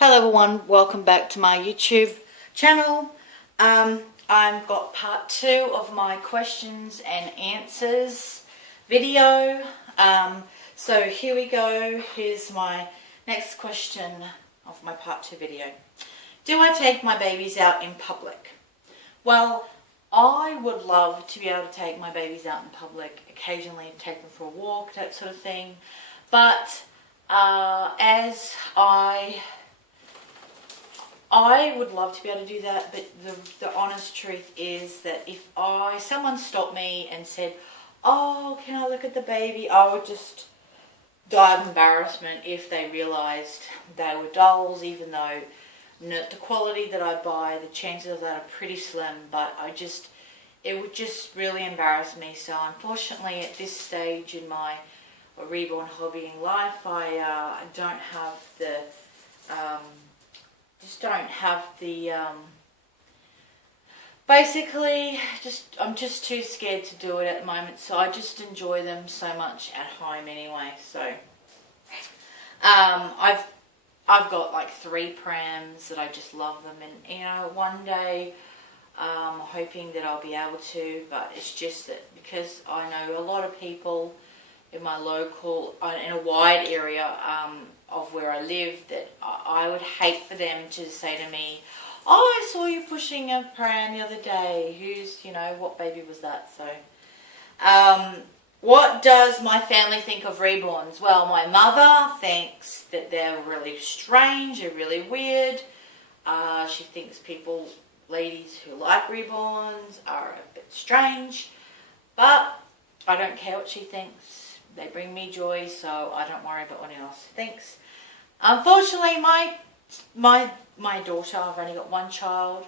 Hello everyone, welcome back to my YouTube channel. I've got part 2 of my questions and answers video. So here we go. Here's my next question of my part 2 video. Do I take my babies out in public? Well, I would love to be able to take my babies out in public, occasionally take them for a walk, that sort of thing. But as I would love to be able to do that, but the honest truth is that if someone stopped me and said, "Oh, can I look at the baby?" I would just die of embarrassment if they realised they were dolls, even though the quality that I buy, the chances of that are pretty slim, but it would just really embarrass me. So unfortunately at this stage in my reborn hobbying life, I don't have the basically I'm just too scared to do it at the moment, so I just enjoy them so much at home anyway. So I've got like 3 prams that I just love them, and one day I'm hoping that I'll be able to, but it's just that because I know a lot of people in my local, in a wide area of where I live, that I would hate for them to say to me, "Oh, I saw you pushing a pram the other day. What baby was that?" So, what does my family think of reborns? Well, my mother thinks that they're really strange, they're really weird. She thinks ladies who like reborns are a bit strange, but I don't care what she thinks. They bring me joy, so I don't worry about what anyone else thinks. Unfortunately, my daughter, I've only got one child.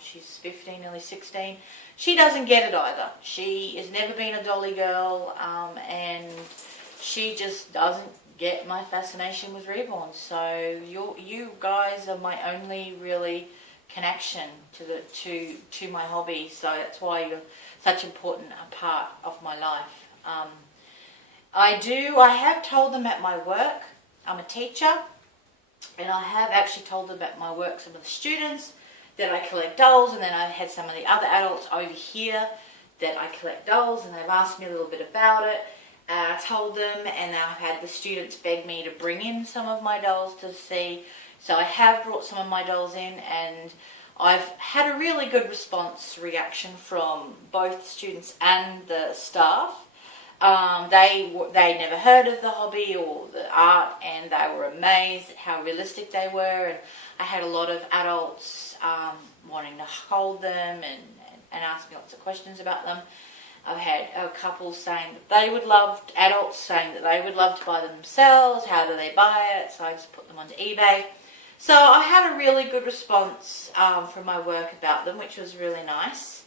She's 15, nearly 16. She doesn't get it either. She has never been a dolly girl, and she just doesn't get my fascination with reborns. So you guys are my only really connection to my hobby. So that's why you're such an important part of my life. I have told them at my work, I'm a teacher, and I have actually told them at my work, some of the students, that I collect dolls, and then I had some of the other adults over here that I collect dolls, and they've asked me a little bit about it. I told them, and I've had the students beg me to bring in some of my dolls to see. So I have brought some of my dolls in, and I've had a really good reaction from both students and the staff. They never heard of the hobby or the art, and they were amazed at how realistic they were. And I had a lot of adults wanting to hold them and ask me lots of questions about them. I've had a couple saying that they would love, adults saying that they would love to buy them themselves. How do they buy it? So I just put them onto eBay. So I had a really good response from my work about them, which was really nice.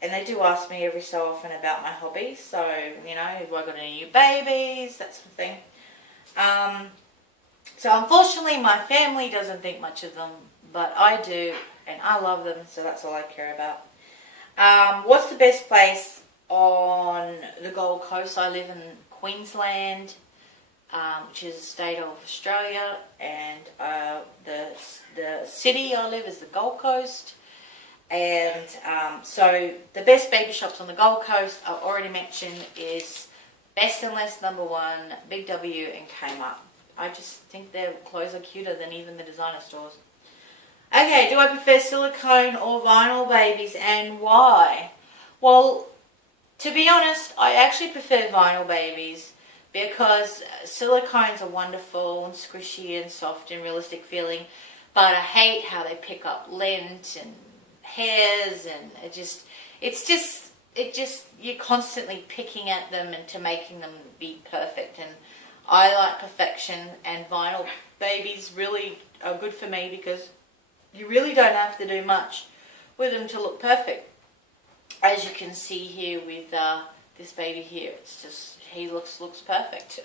And they do ask me every so often about my hobby. So, have I got any new babies? That sort of thing. So unfortunately my family doesn't think much of them, but I do, and I love them, so that's all I care about. What's the best place on the Gold Coast? I live in Queensland, which is a state of Australia, and the city I live is the Gold Coast. And so the best baby shops on the Gold Coast, I already mentioned, is Best and Less #1, Big W, and Kmart. I just think their clothes are cuter than even the designer stores. Okay, do I prefer silicone or vinyl babies, and why? Well, to be honest, I actually prefer vinyl babies because silicones are wonderful and squishy and soft and realistic feeling, but I hate how they pick up lint and hairs, and you're constantly picking at them and to making them be perfect. And I like perfection, and vinyl babies really are good for me because you really don't have to do much with them to look perfect. As you can see here with this baby here, it's just, he looks perfect,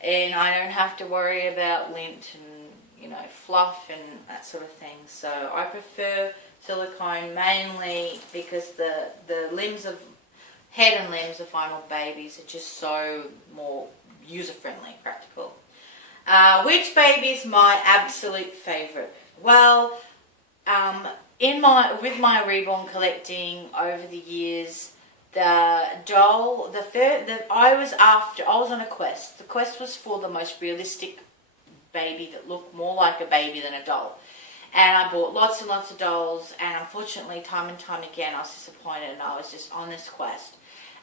and I don't have to worry about lint and fluff and that sort of thing. So I prefer silicone mainly because the head and limbs of vinyl babies are just so more user-friendly, practical. Which baby is my absolute favourite? Well, with my reborn collecting over the years, the doll, I was on a quest. The quest was for the most realistic baby that looked more like a baby than a doll. And I bought lots and lots of dolls, and unfortunately, time and time again, I was disappointed, and I was just on this quest.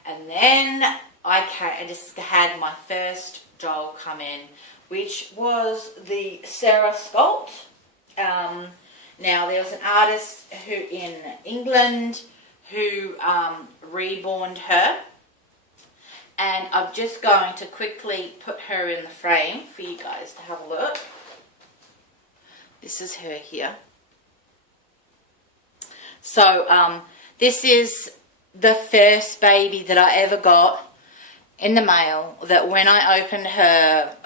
And then I just had my first doll come in, which was the Sarah sculpt. Now, there was an artist in England who reborned her, and I'm just going to quickly put her in the frame for you guys to have a look. This is her here. So this is the first baby that I ever got in the mail, that when I opened her,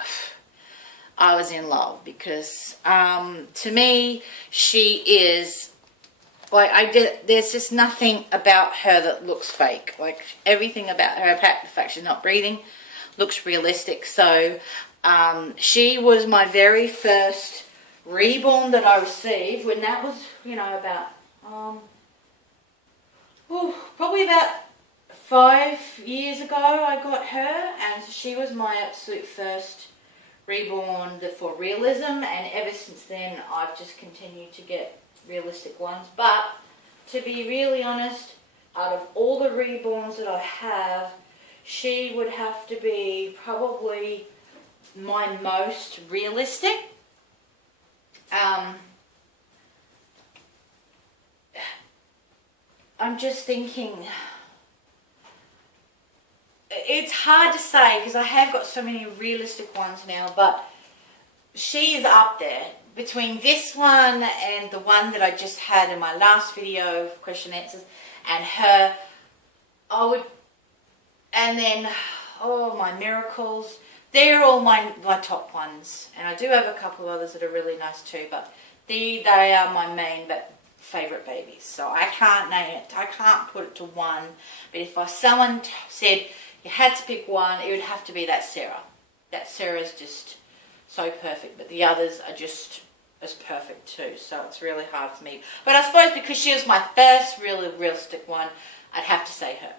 I was in love, because to me, she is, like, there's just nothing about her that looks fake. Like, everything about her, apart from the fact she's not breathing, looks realistic. So she was my very first reborn that I received, when that was, about probably about 5 years ago I got her, and she was my absolute first reborn for realism, and ever since then I've just continued to get realistic ones. But to be really honest, out of all the reborns that I have, she would have to be probably my most realistic. I'm just thinking, it's hard to say because I have got so many realistic ones now, but she is up there between this one and the one that I just had in my last video of question answers, and her. And then, my miracles. They're all my top ones, and I do have a couple of others that are really nice too, but they are my main favourite babies. So I can't name it, I can't put it to one, but if someone said you had to pick one, it would have to be that Sarah. That Sarah's just so perfect, but the others are just as perfect too, so it's really hard for me. But I suppose because she was my first really realistic one, I'd have to say her.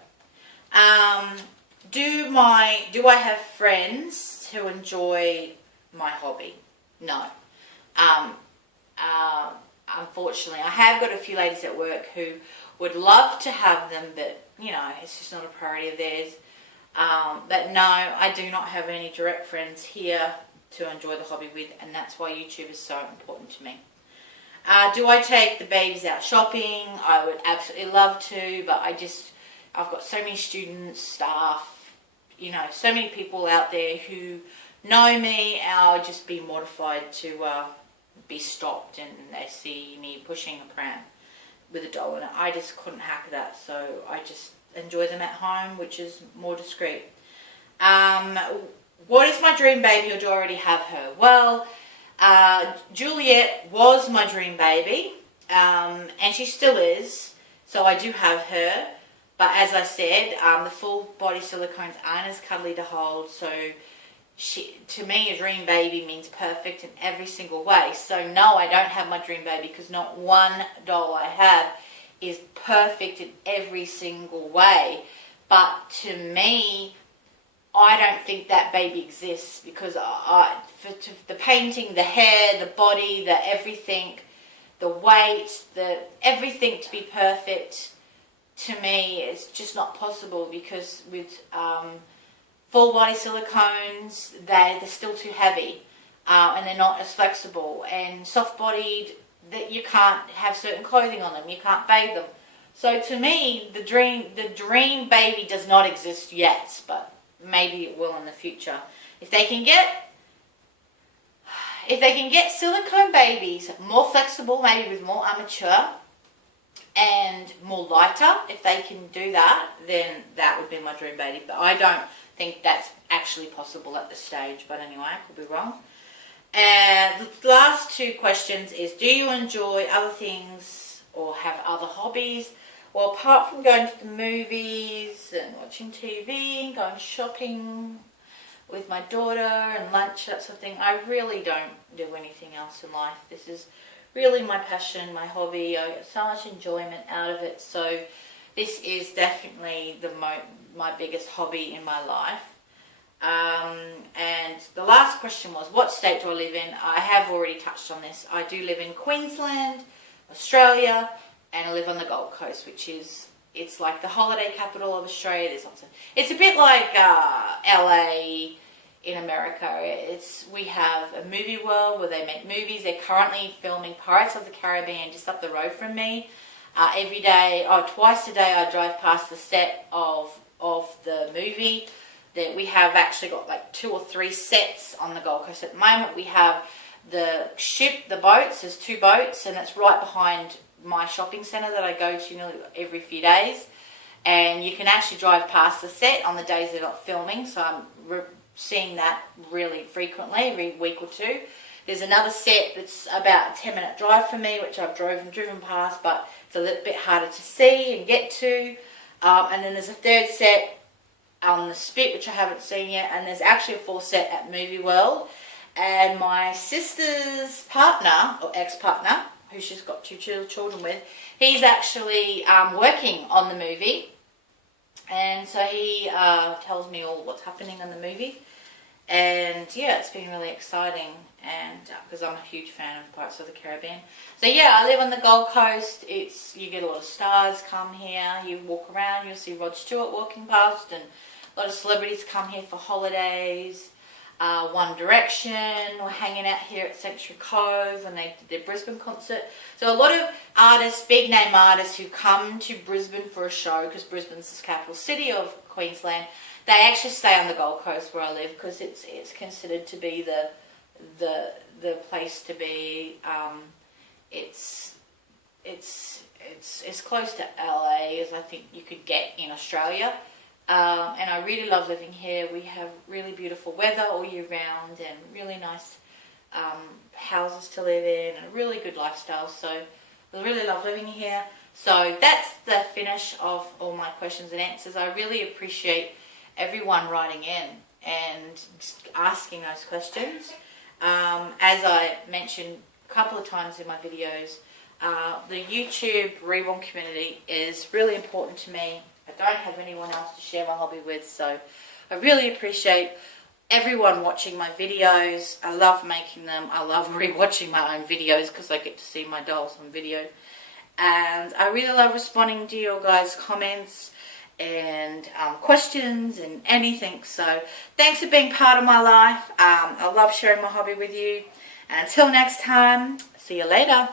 Do I have friends who enjoy my hobby? No. Unfortunately, I have got a few ladies at work who would love to have them, but it's just not a priority of theirs. But no, I do not have any direct friends here to enjoy the hobby with, and that's why YouTube is so important to me. Do I take the babies out shopping? I would absolutely love to, but I've got so many students, staff, so many people out there who know me. I'll just be mortified to be stopped and they see me pushing a pram with a doll in it. I just couldn't hack that, so I just enjoy them at home, which is more discreet. What is my dream baby, or do I already have her? Well, Juliet was my dream baby, and she still is, so I do have her. But as I said, the full body silicones aren't as cuddly to hold, so to me, a dream baby means perfect in every single way. So no, I don't have my dream baby, because not one doll I have is perfect in every single way. But to me, I don't think that baby exists, because the painting, the hair, the body, the everything, the weight, everything to be perfect, to me, it's just not possible, because with full body silicones, they're still too heavy, and they're not as flexible. And soft bodied, that you can't have certain clothing on them, you can't bathe them. So to me, the dream baby does not exist yet, but maybe it will in the future. If they can get silicone babies more flexible, maybe with more armature and more lighter, if they can do that, then that would be my dream baby. But I don't think that's actually possible at this stage. But anyway, I could be wrong. And the last two questions is, do you enjoy other things or have other hobbies? Well, apart from going to the movies and watching TV and going shopping, with my daughter and lunch, that sort of thing. I really don't do anything else in life. This is really my passion, my hobby. I get so much enjoyment out of it. So this is definitely my biggest hobby in my life. And the last question was, what state do I live in? I have already touched on this. I do live in Queensland, Australia, and I live on the Gold Coast, which is, it's like the holiday capital of Australia. There's lots of, it's a bit like LA in America. We have a movie world where they make movies. They're currently filming Pirates of the Caribbean just up the road from me. Every day, twice a day, I drive past the set of the movie. That we have actually got like 2 or 3 sets on the Gold Coast at the moment. We have the ship, the boats. There's 2 boats, and it's right behind my shopping centre that I go to nearly every few days. And you can actually drive past the set on the days they're not filming. So I'm seeing that really frequently, every week or 2. There's another set that's about a 10-minute drive for me, which I've driven past, but it's a little bit harder to see and get to. And then there's a 3rd set on the Spit, which I haven't seen yet, and there's actually a 4th set at Movie World. And my sister's partner, or ex-partner, who she's got 2 children with, he's actually working on the movie. And so he tells me all what's happening in the movie. And yeah, it's been really exciting, and because I'm a huge fan of Pirates of the Caribbean. So yeah, I live on the Gold Coast. You get a lot of stars come here. You walk around, you'll see Rod Stewart walking past, and a lot of celebrities come here for holidays. One Direction were hanging out here at Sanctuary Cove, and they did their Brisbane concert. So a lot of artists, big name artists who come to Brisbane for a show, because Brisbane's the capital city of Queensland, they actually stay on the Gold Coast where I live, because it's considered to be the place to be. It's as close to LA as I think you could get in Australia. And I really love living here. We have really beautiful weather all year round, and really nice houses to live in, and a really good lifestyle. So I really love living here. So that's the finish of all my questions and answers. I really appreciate everyone writing in and asking those questions. As I mentioned a couple of times in my videos, the YouTube Reborn community is really important to me. I don't have anyone else to share my hobby with, so I really appreciate everyone watching my videos. I love making them. I love re-watching my own videos because I get to see my dolls on video. And I really love responding to your guys' comments and questions and anything. So thanks for being part of my life. I love sharing my hobby with you. And until next time, see you later.